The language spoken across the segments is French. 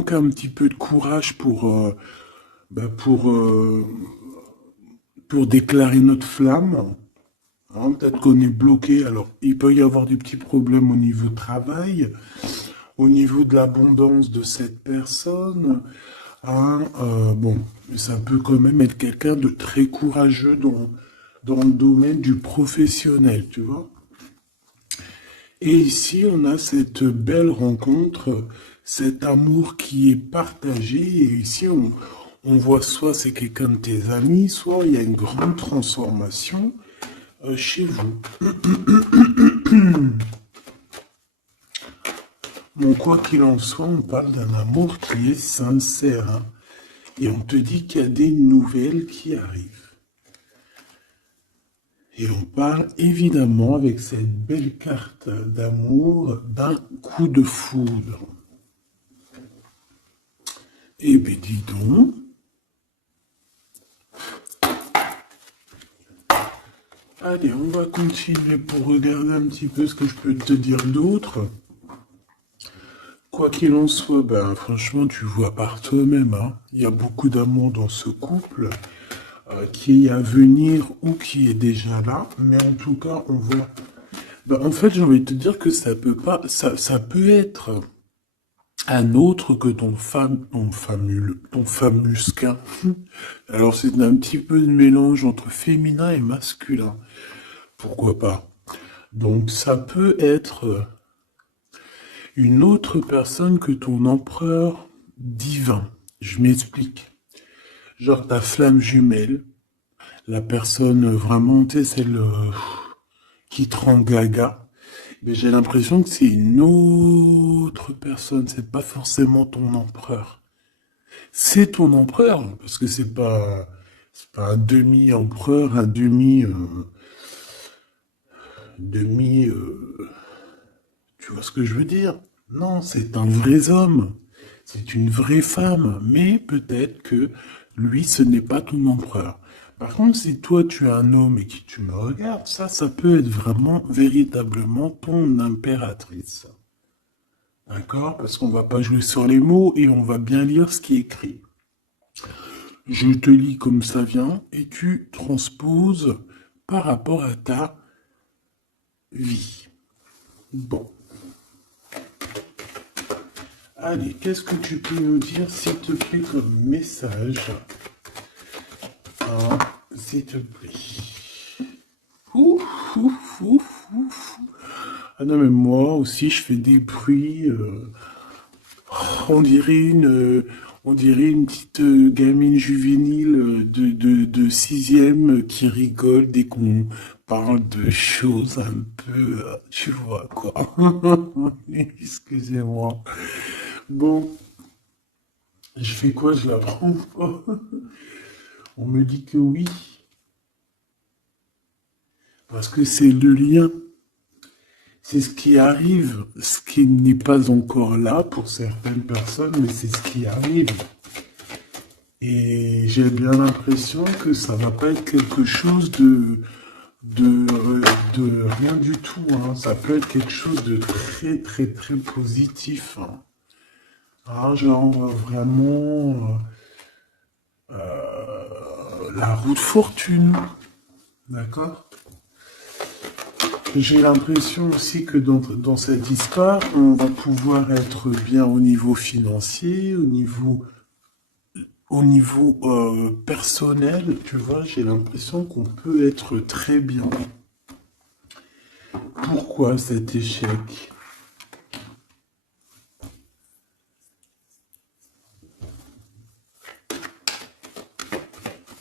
manque un petit peu de courage bah, pour, euh, pour déclarer notre flamme. Hein, peut-être qu'on est bloqué. Alors, il peut y avoir des petits problèmes au niveau travail, au niveau de l'abondance de cette personne. Hein, bon, ça peut quand même être quelqu'un de très courageux dans le domaine du professionnel, tu vois. Et ici, on a cette belle rencontre, cet amour qui est partagé. Et ici, on voit soit c'est quelqu'un de tes amis, soit il y a une grande transformation chez vous. Bon, quoi qu'il en soit, on parle d'un amour qui est sincère, hein. Et on te dit qu'il y a des nouvelles qui arrivent. Et on parle évidemment avec cette belle carte d'amour d'un coup de foudre. Eh bien, dis donc. Allez, on va continuer pour regarder un petit peu ce que je peux te dire d'autre. Quoi qu'il en soit, ben franchement, tu vois par toi-même, hein, il y a beaucoup d'amour dans ce couple qui est à venir ou qui est déjà là. Mais en tout cas, on voit. Ben, en fait, j'ai envie de te dire que ça peut pas, ça peut être un autre que ton famusquin. Alors c'est un petit peu de mélange entre féminin et masculin. Pourquoi pas? Donc ça peut être une autre personne que ton empereur divin. Je m'explique. Genre ta flamme jumelle, la personne vraiment, tu sais, celle qui te rend gaga. Mais j'ai l'impression que c'est une autre personne, c'est pas forcément ton empereur. C'est ton empereur, parce que c'est pas un demi-empereur, un demi, tu vois ce que je veux dire? Non, c'est un vrai homme. C'est une vraie femme. Mais peut-être que lui, ce n'est pas ton empereur. Par contre, si toi, tu es un homme et que tu me regardes, ça peut être vraiment, véritablement ton impératrice. D'accord? Parce qu'on va pas jouer sur les mots et on va bien lire ce qui est écrit. Je te lis comme ça vient et tu transposes par rapport à ta vie. Bon. Allez, qu'est-ce que tu peux nous dire, s'il te plaît, comme message? Hein, s'il te plaît. Ouf, ouf, ouf, ouf. Ah non, mais moi aussi, je fais des bruits. On dirait on dirait une petite gamine juvénile de sixième qui rigole dès qu'on parle de choses un peu, tu vois, quoi. Excusez-moi. Bon, je fais quoi? Je la prends pas. On me dit que oui, parce que c'est le lien. C'est ce qui arrive, ce qui n'est pas encore là pour certaines personnes, mais c'est ce qui arrive. Et j'ai bien l'impression que ça va pas être quelque chose de, de rien du tout, hein. Ça peut être quelque chose de très, très, très positif, hein. Ah, genre vraiment la roue de fortune, d'accord? J'ai l'impression aussi que dans cette histoire, on va pouvoir être bien au niveau financier, au niveau personnel, tu vois, j'ai l'impression qu'on peut être très bien. Pourquoi cet échec?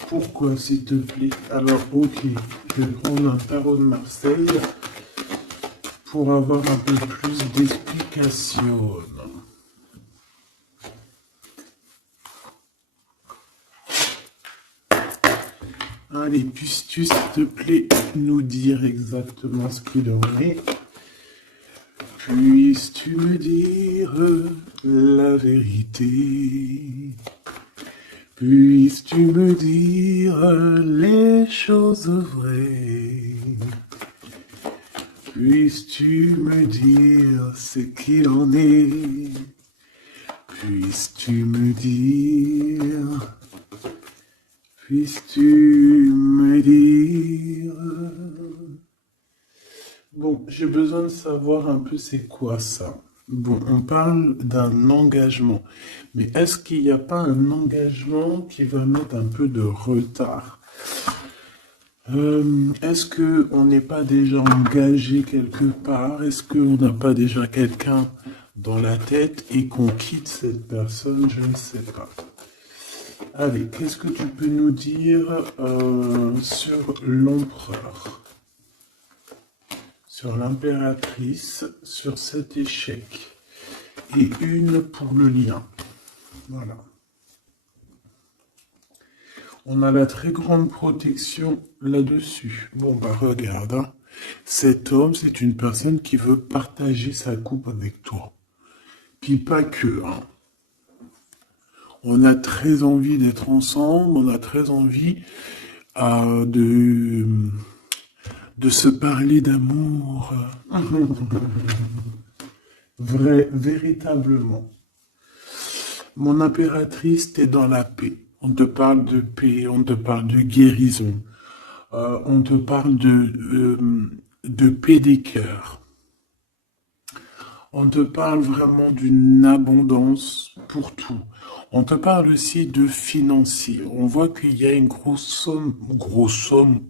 Pourquoi, s'il te plaît? Alors, ok, je vais prendre un tarot de Marseille pour avoir un peu plus d'explications. Allez, puisses-tu, s'il te plaît, nous dire exactement ce qu'il en est? Puisses-tu me dire la vérité? Puisses-tu me dire les choses vraies? Puisses-tu me dire ce qu'il en est? Puisses-tu me dire, puisses-tu me dire. Bon, j'ai besoin de savoir un peu c'est quoi ça. Bon, on parle d'un engagement, mais est-ce qu'il n'y a pas un engagement qui va mettre un peu de retard? Est-ce que on n'est pas déjà engagé quelque part? Est-ce qu'on n'a pas déjà quelqu'un dans la tête et qu'on quitte cette personne? Je ne sais pas. Allez, qu'est-ce que tu peux nous dire sur l'empereur, sur l'impératrice, sur cet échec? Et une pour le lien. Voilà. On a la très grande protection là-dessus. Bon, bah regarde, hein. Cet homme, c'est une personne qui veut partager sa coupe avec toi. Puis pas que, hein. On a très envie d'être ensemble, on a très envie de se parler d'amour. Vrai, véritablement. Mon impératrice, t'es dans la paix. On te parle de paix, on te parle de guérison, on te parle de paix des cœurs. On te parle vraiment d'une abondance pour tout. On te parle aussi de financier. On voit qu'il y a une grosse somme, ou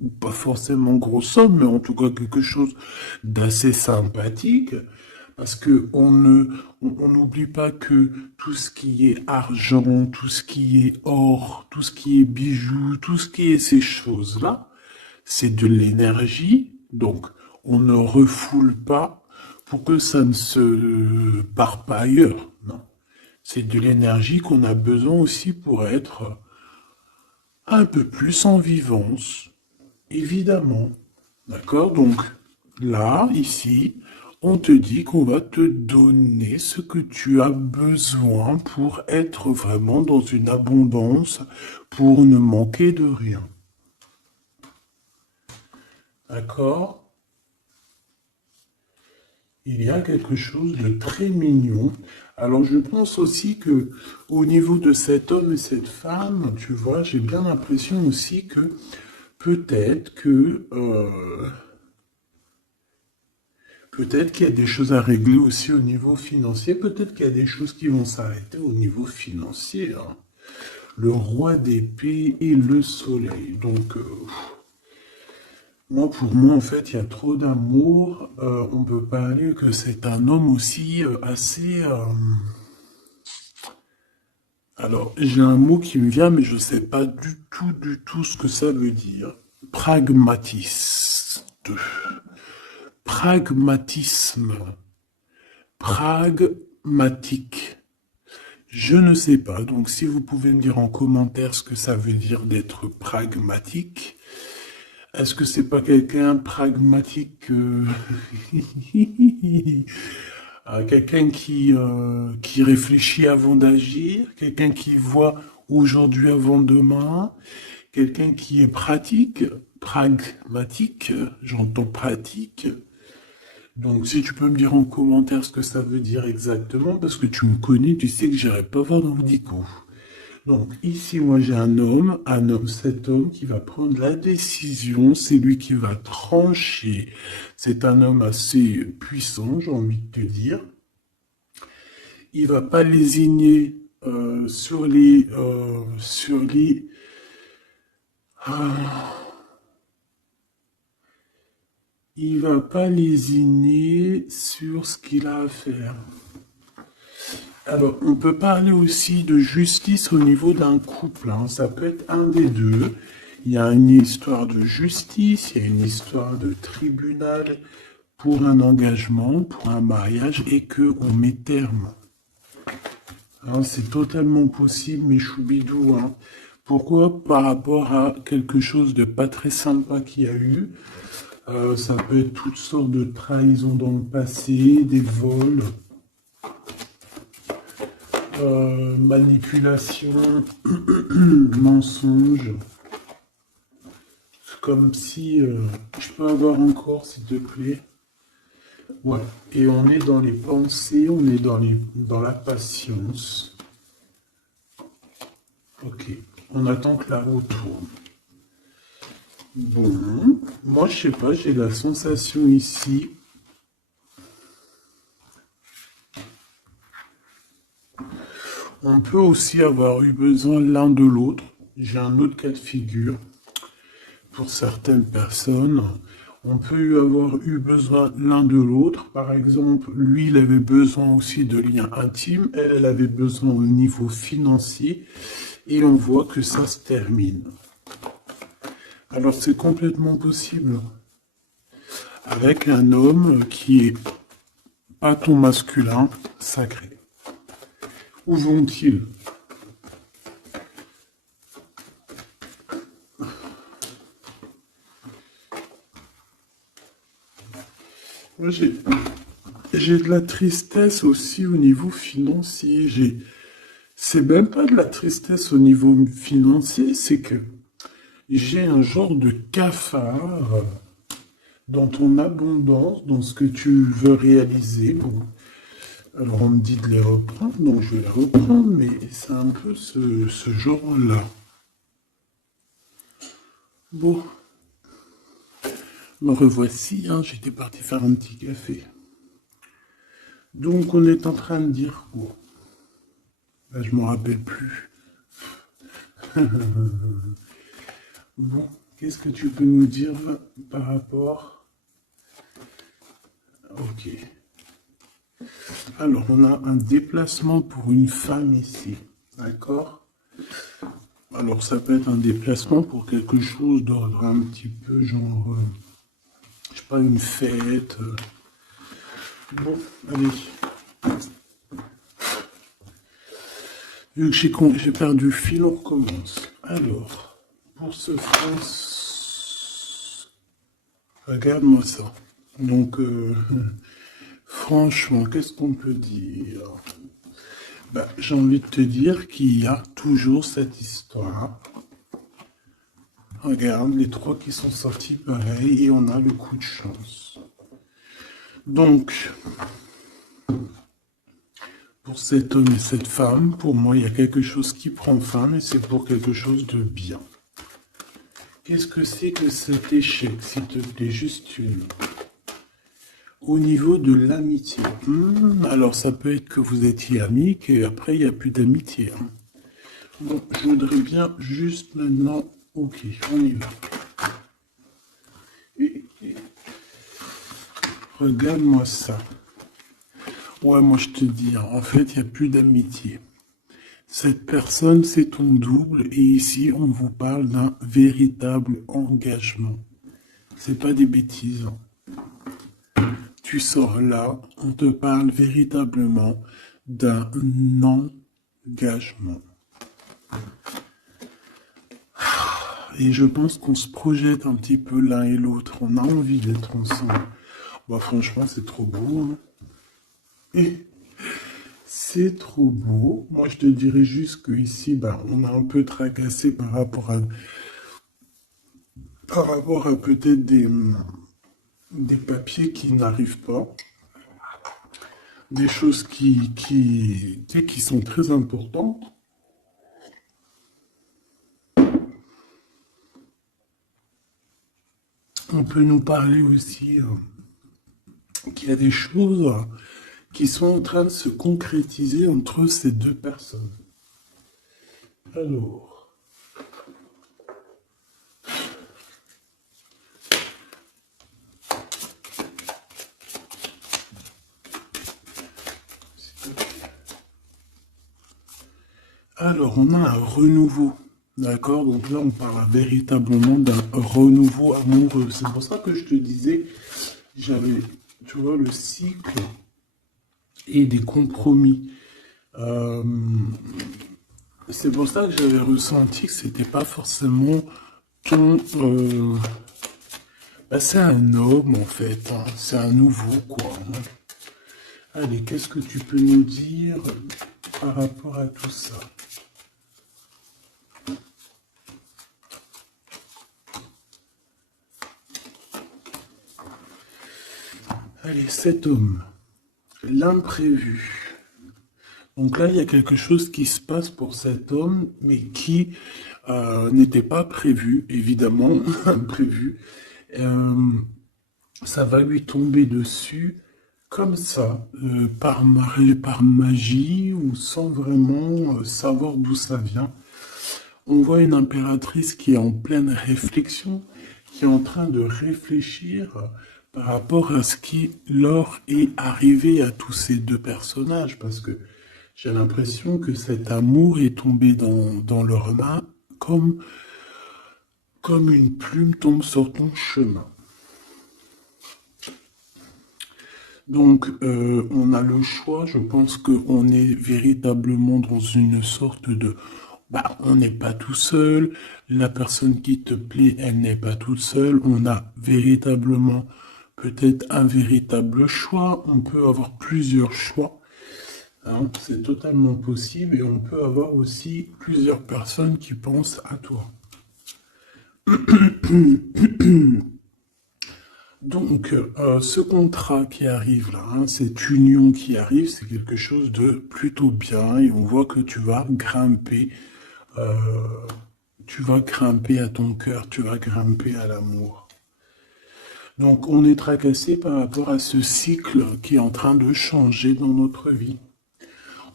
pas forcément grosse somme, mais en tout cas quelque chose d'assez sympathique. Parce que on n'oublie pas que tout ce qui est argent, tout ce qui est or, tout ce qui est bijoux, tout ce qui est ces choses-là, c'est de l'énergie. Donc, on ne refoule pas pour que ça ne se part pas ailleurs. Non. C'est de l'énergie qu'on a besoin aussi pour être un peu plus en vivance, évidemment. D'accord? Donc, là, ici, on te dit qu'on va te donner ce que tu as besoin pour être vraiment dans une abondance, pour ne manquer de rien. D'accord? Il y a quelque chose de très mignon. Alors je pense aussi que au niveau de cet homme et cette femme, tu vois, j'ai bien l'impression aussi que peut-être que peut-être qu'il y a des choses à régler aussi au niveau financier. Peut-être qu'il y a des choses qui vont s'arrêter au niveau financier, hein. Le roi d'épée et le soleil. Donc moi, pour moi, en fait, il y a trop d'amour. On peut parler que c'est un homme aussi assez... Alors, j'ai un mot qui me vient, mais je ne sais pas du tout ce que ça veut dire. Pragmatiste. Pragmatisme. Pragmatique. Je ne sais pas. Donc, si vous pouvez me dire en commentaire ce que ça veut dire d'être pragmatique. Est-ce que c'est pas quelqu'un pragmatique, quelqu'un qui réfléchit avant d'agir, quelqu'un qui voit aujourd'hui avant demain, quelqu'un qui est pratique, pragmatique, j'entends pratique. Donc si tu peux me dire en commentaire ce que ça veut dire exactement, parce que tu me connais, tu sais que j'irai pas voir dans le dico. Donc ici, moi j'ai cet homme qui va prendre la décision, c'est lui qui va trancher. C'est un homme assez puissant, j'ai envie de te dire. Il va pas lésigner sur les il va pas lésiner sur ce qu'il a à faire. Alors, on peut parler aussi de justice au niveau d'un couple, hein. Ça peut être un des deux. Il y a une histoire de justice, il y a une histoire de tribunal pour un engagement, pour un mariage, et qu'on met terme. Hein, c'est totalement possible, mais choubidou, hein. Pourquoi? Par rapport à quelque chose de pas très sympa qu'il y a eu. Ça peut être toutes sortes de trahisons dans le passé, des vols. Manipulation, mensonge. Comme si... je peux avoir encore, s'il te plaît. Ouais. Et on est dans les pensées, on est dans la patience. Ok, on attend que la roue tourne. Bon, moi je sais pas, j'ai la sensation ici. On peut aussi avoir eu besoin l'un de l'autre. J'ai un autre cas de figure. Pour certaines personnes, on peut avoir eu besoin l'un de l'autre. Par exemple, lui, il avait besoin aussi de liens intimes. Elle avait besoin au niveau financier. Et on voit que ça se termine. Alors c'est complètement possible. Avec un homme qui est pas ton masculin sacré. Où vont-ils? Moi, j'ai de la tristesse aussi au niveau financier. C'est même pas de la tristesse au niveau financier, c'est que j'ai un genre de cafard dans ton abondance, dans ce que tu veux réaliser. Bon. Alors on me dit de les reprendre, donc je vais les reprendre, mais c'est un peu ce genre-là. Bon, me revoici, hein, j'étais parti faire un petit café. Donc on est en train de dire quoi? Ben, je m'en rappelle plus. Bon, qu'est-ce que tu peux nous dire par rapport? Ok. Alors, on a un déplacement pour une femme ici. D'accord? Alors, ça peut être un déplacement pour quelque chose d'ordre un petit peu genre, je sais pas, une fête. Bon, allez. Vu que j'ai perdu le fil, on recommence. Alors, pour ce France, regarde-moi ça. Donc, franchement, qu'est-ce qu'on peut dire? Bah, j'ai envie de te dire qu'il y a toujours cette histoire. Regarde, les trois qui sont sortis pareil, et on a le coup de chance. Donc, pour cet homme et cette femme, pour moi, il y a quelque chose qui prend fin, et c'est pour quelque chose de bien. Qu'est-ce que c'est que cet échec, s'il te plaît, juste une? Au niveau de l'amitié. Alors, ça peut être que vous étiez amis, qu'après, il n'y a plus d'amitié. Bon, je voudrais bien juste maintenant... Ok, on y va. Regarde-moi ça. Ouais, moi je te dis, hein, en fait, il n'y a plus d'amitié. Cette personne, c'est ton double, et ici, on vous parle d'un véritable engagement. C'est pas des bêtises. Tu sors là, on te parle véritablement d'un engagement. Et je pense qu'on se projette un petit peu l'un et l'autre. On a envie d'être ensemble. Bah, franchement, c'est trop beau. Hein. Et c'est trop beau. Moi, je te dirais juste qu'ici, bah, on a un peu tracassé par rapport à peut-être des papiers qui n'arrivent pas. Des choses qui sont très importantes. On peut nous parler aussi qu'il y a des choses qui sont en train de se concrétiser entre ces deux personnes. Alors, on a un renouveau. D'accord? Donc là, on parle véritablement d'un renouveau amoureux. C'est pour ça que je te disais, j'avais, tu vois, le cycle et des compromis. Euh, c'est pour ça que j'avais ressenti que c'était pas forcément ton. Bah, c'est un homme en fait, hein. C'est un nouveau quoi. Hein. Allez, qu'est-ce que tu peux nous dire par rapport à tout ça? Allez, cet homme, l'imprévu. Donc là, il y a quelque chose qui se passe pour cet homme, mais qui n'était pas prévu, évidemment, imprévu. Euh, Ça va lui tomber dessus comme ça, par magie ou sans vraiment savoir d'où ça vient. On voit une impératrice qui est en pleine réflexion, qui est en train de réfléchir par rapport à ce qui leur est arrivé à tous ces deux personnages, parce que j'ai l'impression que cet amour est tombé dans leur main comme une plume tombe sur ton chemin. Donc, on a le choix. Je pense qu'on est véritablement dans une sorte de... Bah, on n'est pas tout seul. La personne qui te plaît, elle n'est pas toute seule. On a véritablement peut-être un véritable choix. On peut avoir plusieurs choix. Hein, c'est totalement possible. Et on peut avoir aussi plusieurs personnes qui pensent à toi. Donc, ce contrat qui arrive là, hein, cette union qui arrive, c'est quelque chose de plutôt bien et on voit que euh, tu vas grimper à ton cœur, tu vas grimper à l'amour. Donc, on est tracassé par rapport à ce cycle qui est en train de changer dans notre vie.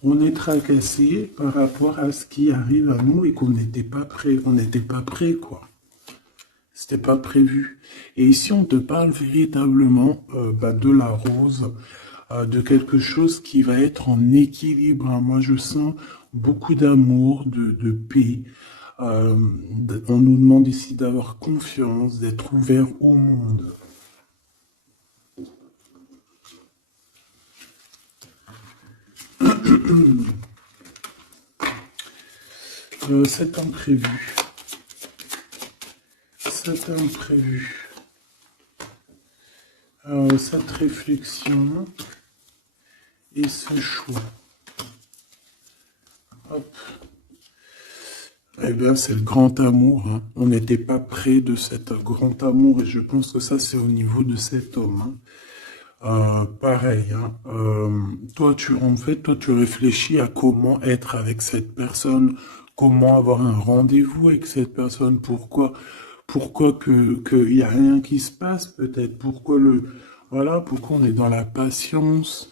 On est tracassé par rapport à ce qui arrive à nous et qu'on n'était pas prêt, on n'était pas prêt, quoi. C'était pas prévu. Et ici, on te parle véritablement de la rose, de quelque chose qui va être en équilibre. Hein. Moi, je sens beaucoup d'amour, de paix. On nous demande ici d'avoir confiance, d'être ouvert au monde. C'est imprévu. C'est imprévu. Cette réflexion et ce choix. Hop. Eh bien, c'est le grand amour. Hein. On n'était pas près de cet grand amour et je pense que ça, c'est au niveau de cet homme. Hein. Pareil. Hein. Toi, tu réfléchis à comment être avec cette personne, comment avoir un rendez-vous avec cette personne, pourquoi qu'il n'y a rien qui se passe, peut-être, pourquoi on est dans la patience.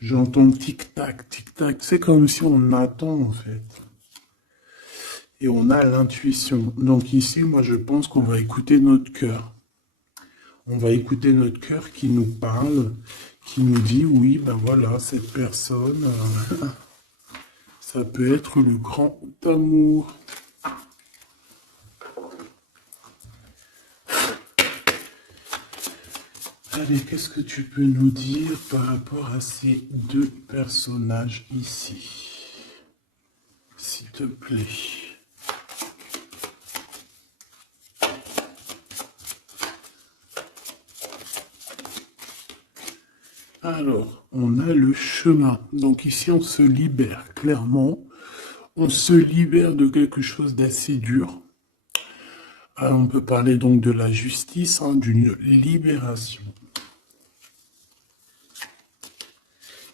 J'entends tic-tac, tic-tac. C'est comme si on attend, en fait. Et on a l'intuition. Donc ici, moi, je pense qu'on va écouter notre cœur. On va écouter notre cœur qui nous parle, qui nous dit, oui, ben voilà, cette personne, ça peut être le grand amour. Allez, qu'est-ce que tu peux nous dire par rapport à ces deux personnages ici? S'il te plaît. Alors, on a le chemin. Donc ici, on se libère, clairement. On se libère de quelque chose d'assez dur. On peut parler donc de la justice, hein, d'une libération.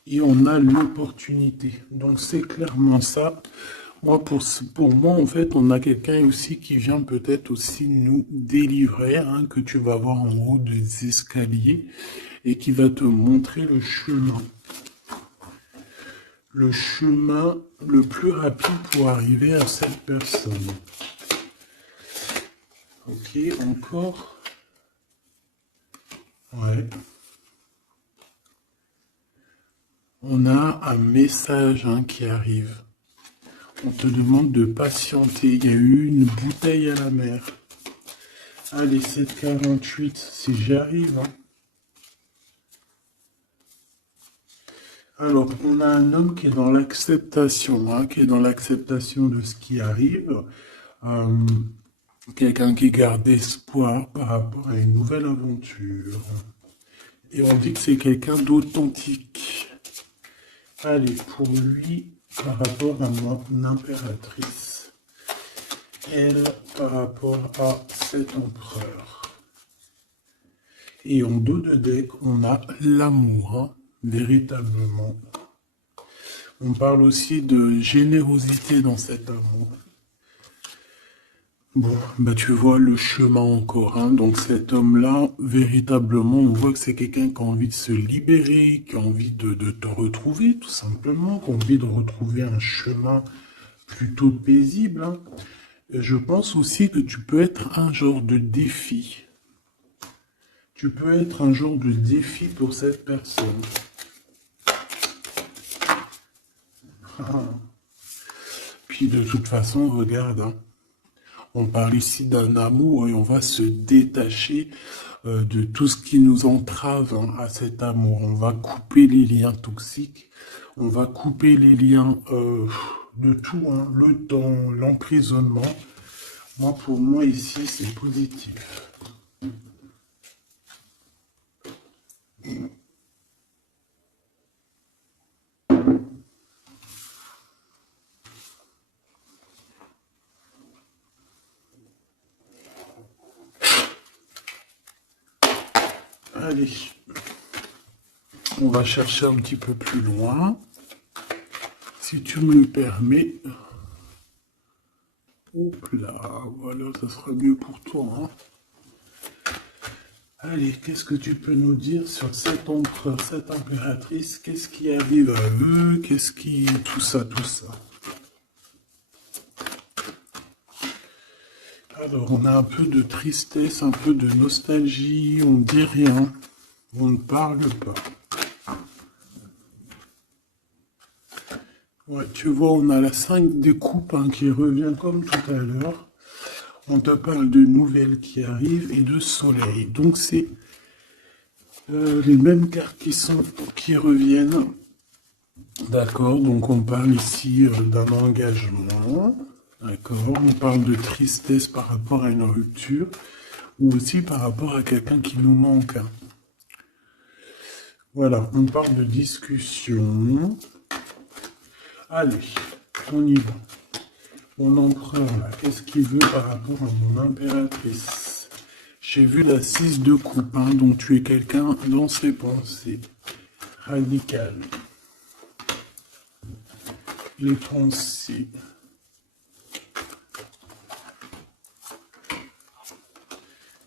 Et on a l'opportunité. Donc c'est clairement ça. Moi, pour moi, en fait, on a quelqu'un aussi qui vient peut-être aussi nous délivrer, hein, que tu vas voir en haut des escaliers, et qui va te montrer le chemin. Le chemin le plus rapide pour arriver à cette personne. Ok, encore. Ouais. On a un message, hein, qui arrive. On te demande de patienter. Il y a eu une bouteille à la mer. Allez, 7,48, si j'y arrive. Hein. Alors, on a un homme qui est dans l'acceptation, hein, qui est dans l'acceptation de ce qui arrive. Quelqu'un qui garde espoir par rapport à une nouvelle aventure. Et on dit que c'est quelqu'un d'authentique. Allez, pour lui, par rapport à mon impératrice. Elle, par rapport à cet empereur. Et en dos de deck, on a l'amour, hein, véritablement. On parle aussi de générosité dans cet amour. Bon, bah tu vois le chemin encore, hein. Donc cet homme-là, véritablement, on voit que c'est quelqu'un qui a envie de se libérer, qui a envie de te retrouver, tout simplement, qui a envie de retrouver un chemin plutôt paisible, hein. Et je pense aussi que tu peux être un genre de défi. Tu peux être un genre de défi pour cette personne. Puis de toute façon, regarde, hein. On parle ici d'un amour et on va se détacher de tout ce qui nous entrave, hein, à cet amour. On va couper les liens toxiques, on va couper les liens de tout, hein, le temps, l'emprisonnement. Moi, pour moi, ici, c'est positif. Allez, on va chercher un petit peu plus loin. Si tu me le permets. Hop là, voilà, ça sera mieux pour toi, hein. Allez, qu'est-ce que tu peux nous dire sur cet empereur, cette impératrice? Qu'est-ce qui arrive à eux? Qu'est-ce qui... Tout ça, tout ça. Alors, on a un peu de tristesse, un peu de nostalgie, on ne dit rien, on ne parle pas. Ouais, tu vois, on a la 5 des coupes, hein, qui revient comme tout à l'heure. On te parle de nouvelles qui arrivent et de soleil. Donc, c'est les mêmes cartes qui reviennent. D'accord, donc on parle ici d'un engagement. D'accord, on parle de tristesse par rapport à une rupture ou aussi par rapport à quelqu'un qui nous manque. Voilà, on parle de discussion. Allez, on y va. Mon empereur, là, qu'est-ce qu'il veut par rapport à mon impératrice? J'ai vu la 6 de coupe, hein, donc tu es quelqu'un dans ses pensées. Radical. Les pensées.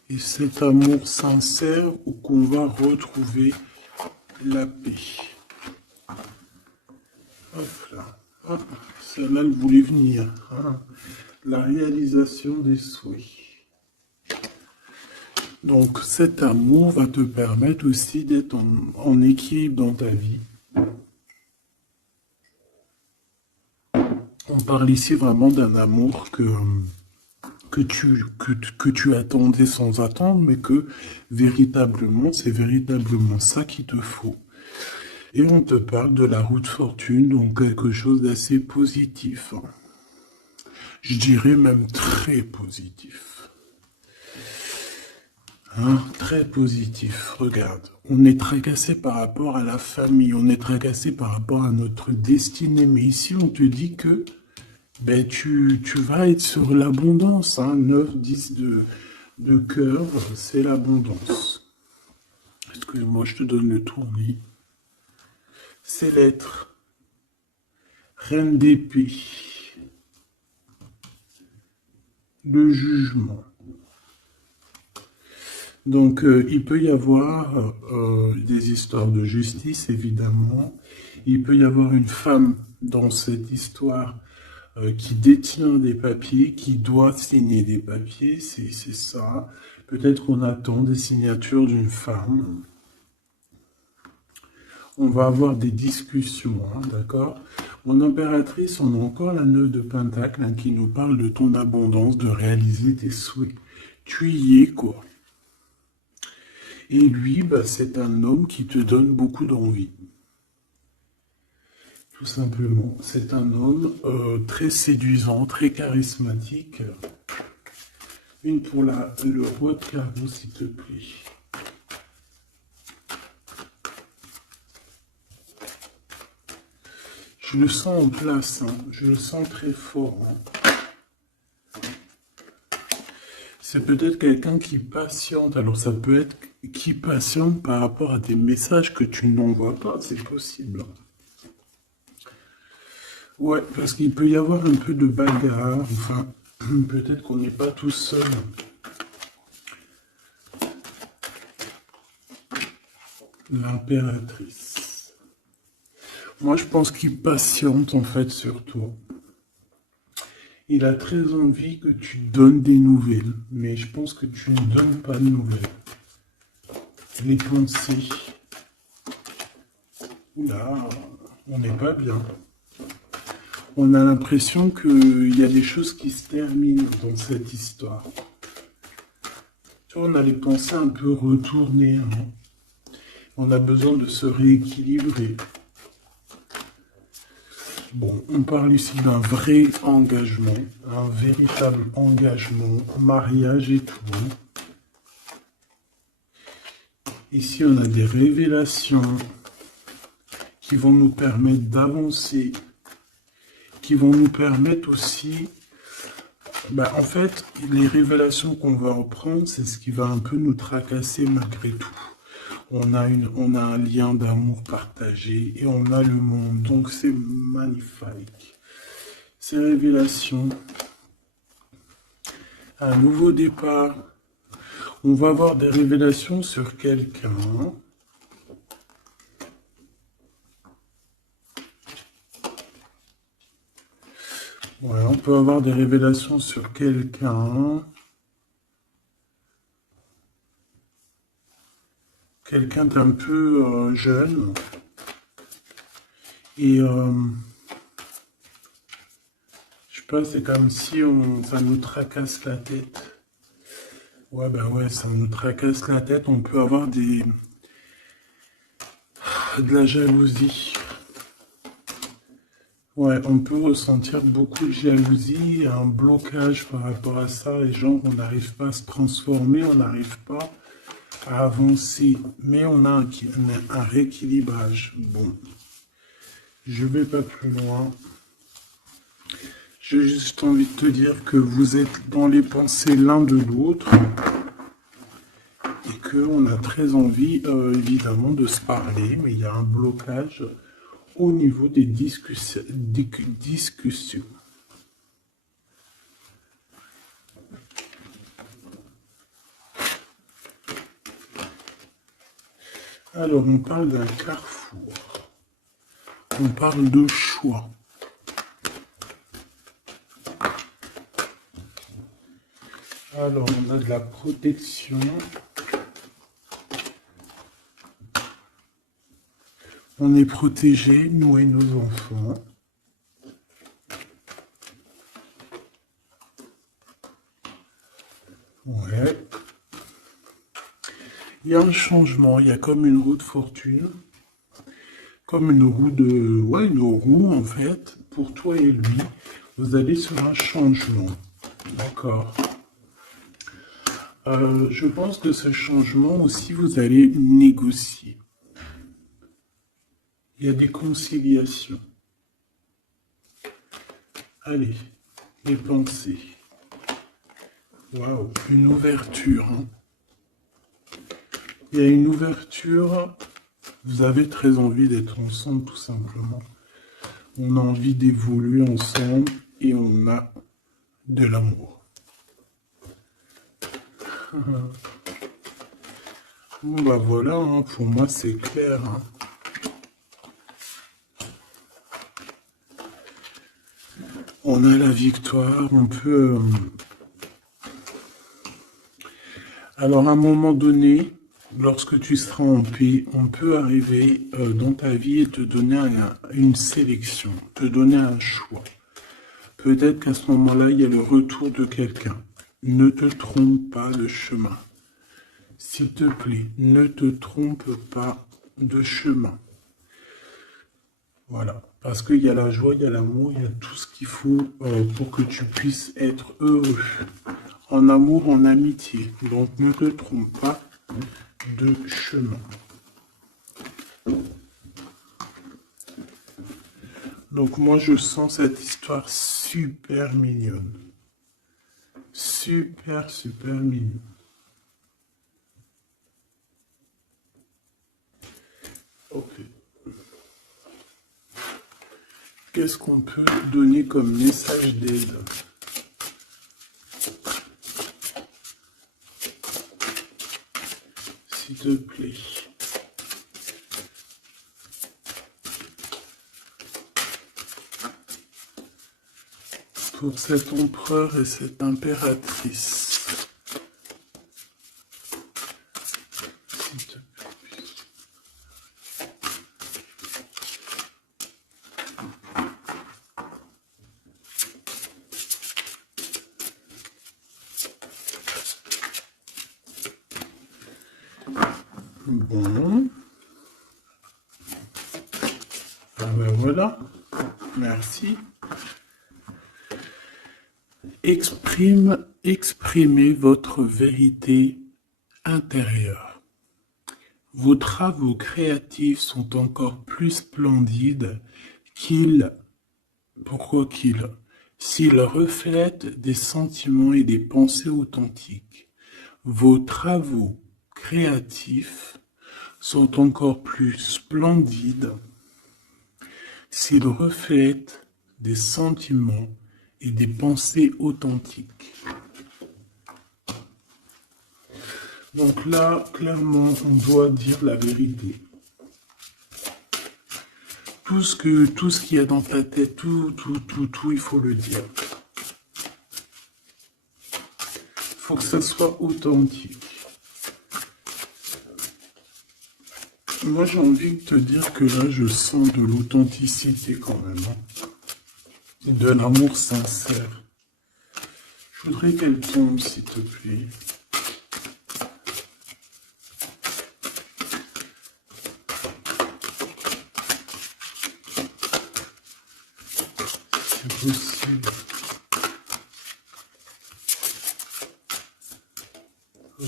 Et cet amour sincère où qu'on va retrouver la paix. Hop là. Hop. Celle-là, elle voulait venir, hein. La réalisation des souhaits. Donc cet amour va te permettre aussi d'être en équilibre dans ta vie. On parle ici vraiment d'un amour que tu attendais sans attendre, mais que véritablement, c'est véritablement ça qu'il te faut. Et on te parle de la roue de fortune, donc quelque chose d'assez positif. Je dirais même très positif. Hein, très positif. Regarde, on est tracassé par rapport à la famille, on est tracassé par rapport à notre destinée, mais ici on te dit que ben, tu vas être sur l'abondance, hein. 9, 10 de cœur, c'est l'abondance. Excuse-moi, je te donne le tournis. C'est l'être. Reine d'épée. Le jugement. Donc, il peut y avoir des histoires de justice, évidemment. Il peut y avoir une femme dans cette histoire qui détient des papiers, qui doit signer des papiers, c'est ça. Peut-être qu'on attend des signatures d'une femme. On va avoir des discussions, hein, d'accord? Mon impératrice, on a encore la 9 de Pentacle, hein, qui nous parle de ton abondance, de réaliser tes souhaits. Tu y es, quoi. Et lui, bah, c'est un homme qui te donne beaucoup d'envie. Tout simplement, c'est un homme très séduisant, très charismatique. Une pour le roi de carreau, s'il te plaît. Je le sens en place, hein. Je le sens très fort, hein. C'est peut-être quelqu'un qui patiente. Alors ça peut être qui patiente par rapport à des messages que tu n'envoies pas, c'est possible. Ouais, parce qu'il peut y avoir un peu de bagarre, enfin, peut-être qu'on n'est pas tout seul. L'impératrice. Moi, je pense qu'il patiente, en fait, sur toi. Il a très envie que tu donnes des nouvelles, mais je pense que tu ne donnes pas de nouvelles. Les pensées. Là, on n'est pas bien. On a l'impression qu'il y a des choses qui se terminent dans cette histoire. Tu vois, on a les pensées un peu retournées, hein. On a besoin de se rééquilibrer. Bon, on parle ici d'un vrai engagement, un véritable engagement, mariage et tout. Ici, on a des révélations qui vont nous permettre d'avancer, qui vont nous permettre aussi... en fait, les révélations qu'on va en prendre, c'est ce qui va un peu nous tracasser malgré tout. On a un lien d'amour partagé et on a le monde. Donc c'est magnifique. Ces révélations, un nouveau départ. On va avoir des révélations sur quelqu'un. Ouais, on peut avoir des révélations sur quelqu'un. Quelqu'un d'un peu jeune. Et je sais pas, c'est comme si ça nous tracasse la tête. Ouais, ouais, ça nous tracasse la tête. On peut avoir de la jalousie. Ouais, on peut ressentir beaucoup de jalousie, un blocage par rapport à ça. Les gens, on n'arrive pas à se transformer, on n'arrive pas à avancer. Mais on a un rééquilibrage. Bon, je vais pas plus loin. J'ai juste envie de te dire que vous êtes dans les pensées l'un de l'autre et qu'on a très envie, évidemment, de se parler, mais il y a un blocage au niveau des discussions. Alors, on parle d'un carrefour. On parle de choix. Alors, on a de la protection. On est protégé, nous et nos enfants. Ouais. Il y a un changement, il y a comme une roue de fortune. Comme une roue de... Ouais, une roue, en fait. Pour toi et lui, vous allez sur un changement. D'accord. Je pense que ce changement aussi, vous allez négocier. Il y a des conciliations. Allez, les pensées. Waouh, une ouverture, hein. Il y a une ouverture. Vous avez très envie d'être ensemble, tout simplement. On a envie d'évoluer ensemble et on a de l'amour. Bon, bah voilà, hein, pour moi c'est clair, hein. On a la victoire, on peut... Alors à un moment donné, lorsque tu seras en paix, on peut arriver dans ta vie et te donner une sélection, te donner un choix. Peut-être qu'à ce moment-là, il y a le retour de quelqu'un. Ne te trompe pas de chemin. S'il te plaît, ne te trompe pas de chemin. Voilà. Parce qu'il y a la joie, il y a l'amour, il y a tout ce qu'il faut pour que tu puisses être heureux. En amour, en amitié. Donc ne te trompe pas de chemin. Donc moi je sens cette histoire super mignonne. Super, super mignonne. Ok. Qu'est-ce qu'on peut donner comme message d'aide? S'il te plaît. Pour cet empereur et cette impératrice. S'il te plaît. Bon. Ah ben voilà. Merci. Exprimez votre vérité intérieure. Vos travaux créatifs sont encore plus splendides s'ils reflètent des sentiments et des pensées authentiques. Vos travaux créatifs sont encore plus splendides s'ils reflètent des sentiments et des pensées authentiques. Donc là, clairement, on doit dire la vérité. Tout ce qu'il y a dans ta tête, tout, il faut le dire. Il faut que ça soit authentique. Moi, j'ai envie de te dire que là, je sens de l'authenticité quand même. De l'amour sincère. Je voudrais qu'elle tombe, s'il te plaît. C'est possible. Ok.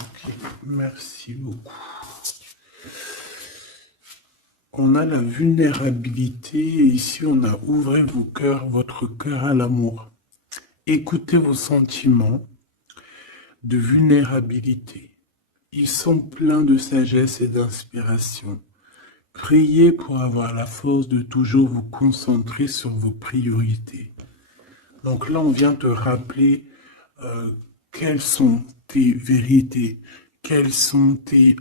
Ok, merci beaucoup. On a la vulnérabilité et ici on a ouvrez votre cœur à l'amour. Écoutez vos sentiments de vulnérabilité. Ils sont pleins de sagesse et d'inspiration. Priez pour avoir la force de toujours vous concentrer sur vos priorités. Donc là on vient te rappeler quelles sont tes vérités, quelles sont tes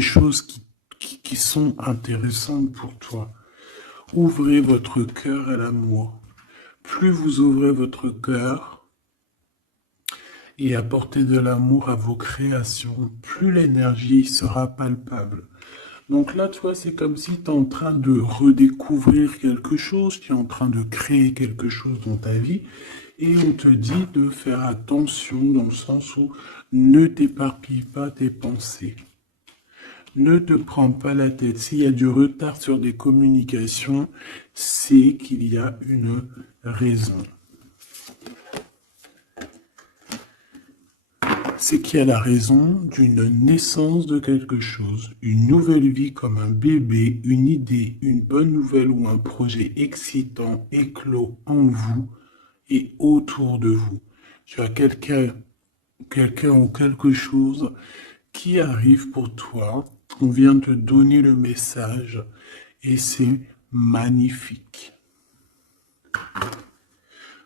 choses qui sont intéressantes pour toi. Ouvrez votre cœur à l'amour. Plus vous ouvrez votre cœur et apportez de l'amour à vos créations, plus l'énergie sera palpable. Donc là, toi, c'est comme si tu es en train de redécouvrir quelque chose, tu es en train de créer quelque chose dans ta vie, et on te dit de faire attention dans le sens où ne t'éparpille pas tes pensées. Ne te prends pas la tête. S'il y a du retard sur des communications, c'est qu'il y a une raison. C'est qu'il y a la raison d'une naissance de quelque chose, une nouvelle vie comme un bébé, une idée, une bonne nouvelle ou un projet excitant éclos en vous et autour de vous. Tu as quelqu'un ou quelque chose qui arrive pour toi. On vient te donner le message et c'est magnifique.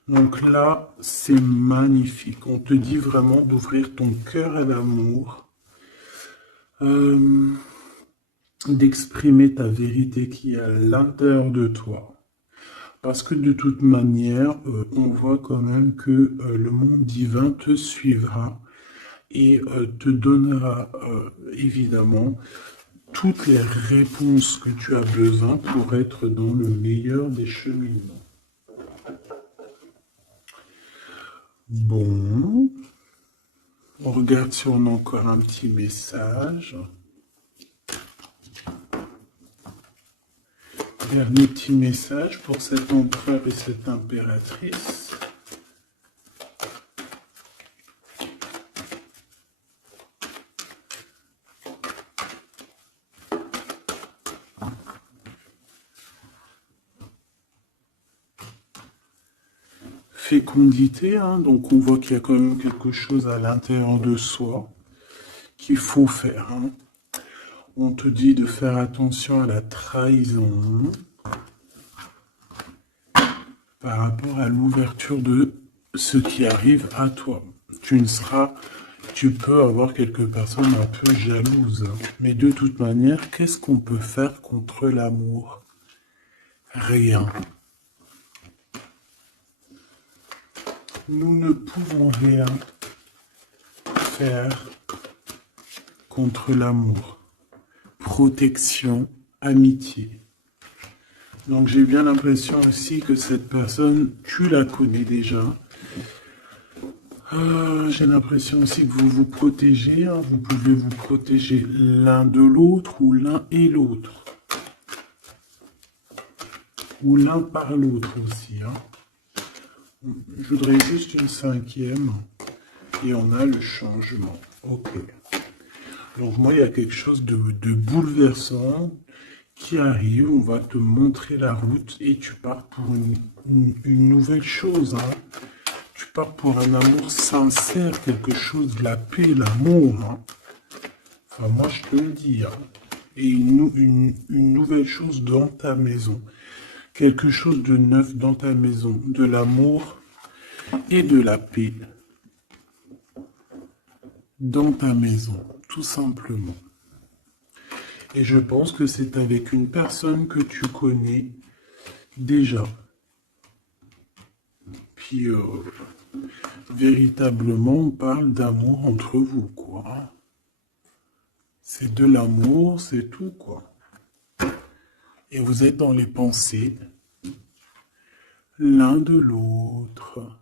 Donc là, c'est magnifique. On te dit vraiment d'ouvrir ton cœur à l'amour, d'exprimer ta vérité qui est à l'intérieur de toi. Parce que de toute manière, on voit quand même que le monde divin te suivra et te donnera évidemment toutes les réponses que tu as besoin pour être dans le meilleur des cheminements. Bon, on regarde si on a encore un petit message. Dernier petit message pour cet empereur et cette impératrice. Fécondité, hein, donc on voit qu'il y a quand même quelque chose à l'intérieur de soi qu'il faut faire. Hein. On te dit de faire attention à la trahison par rapport à l'ouverture de ce qui arrive à toi. Tu peux avoir quelques personnes un peu jalouses. Mais de toute manière, qu'est-ce qu'on peut faire contre l'amour? Rien. Nous ne pouvons rien faire contre l'amour. Protection, amitié. Donc j'ai bien l'impression aussi que cette personne, tu la connais déjà. J'ai l'impression aussi que vous vous protégez. Hein. Vous pouvez vous protéger l'un de l'autre ou l'un et l'autre. Ou l'un par l'autre aussi. Hein. Je voudrais juste une cinquième. Et on a le changement. Ok. Donc moi, il y a quelque chose de bouleversant qui arrive. On va te montrer la route et tu pars pour une nouvelle chose. Hein. Tu pars pour un amour sincère, quelque chose de la paix, l'amour. Hein. Enfin, moi, je te le dis. Hein. Et une nouvelle chose dans ta maison. Quelque chose de neuf dans ta maison. De l'amour et de la paix. Dans ta maison, tout simplement. Et je pense que c'est avec une personne que tu connais déjà. Puis, véritablement, on parle d'amour entre vous, quoi. C'est de l'amour, c'est tout, quoi. Et vous êtes dans les pensées l'un de l'autre.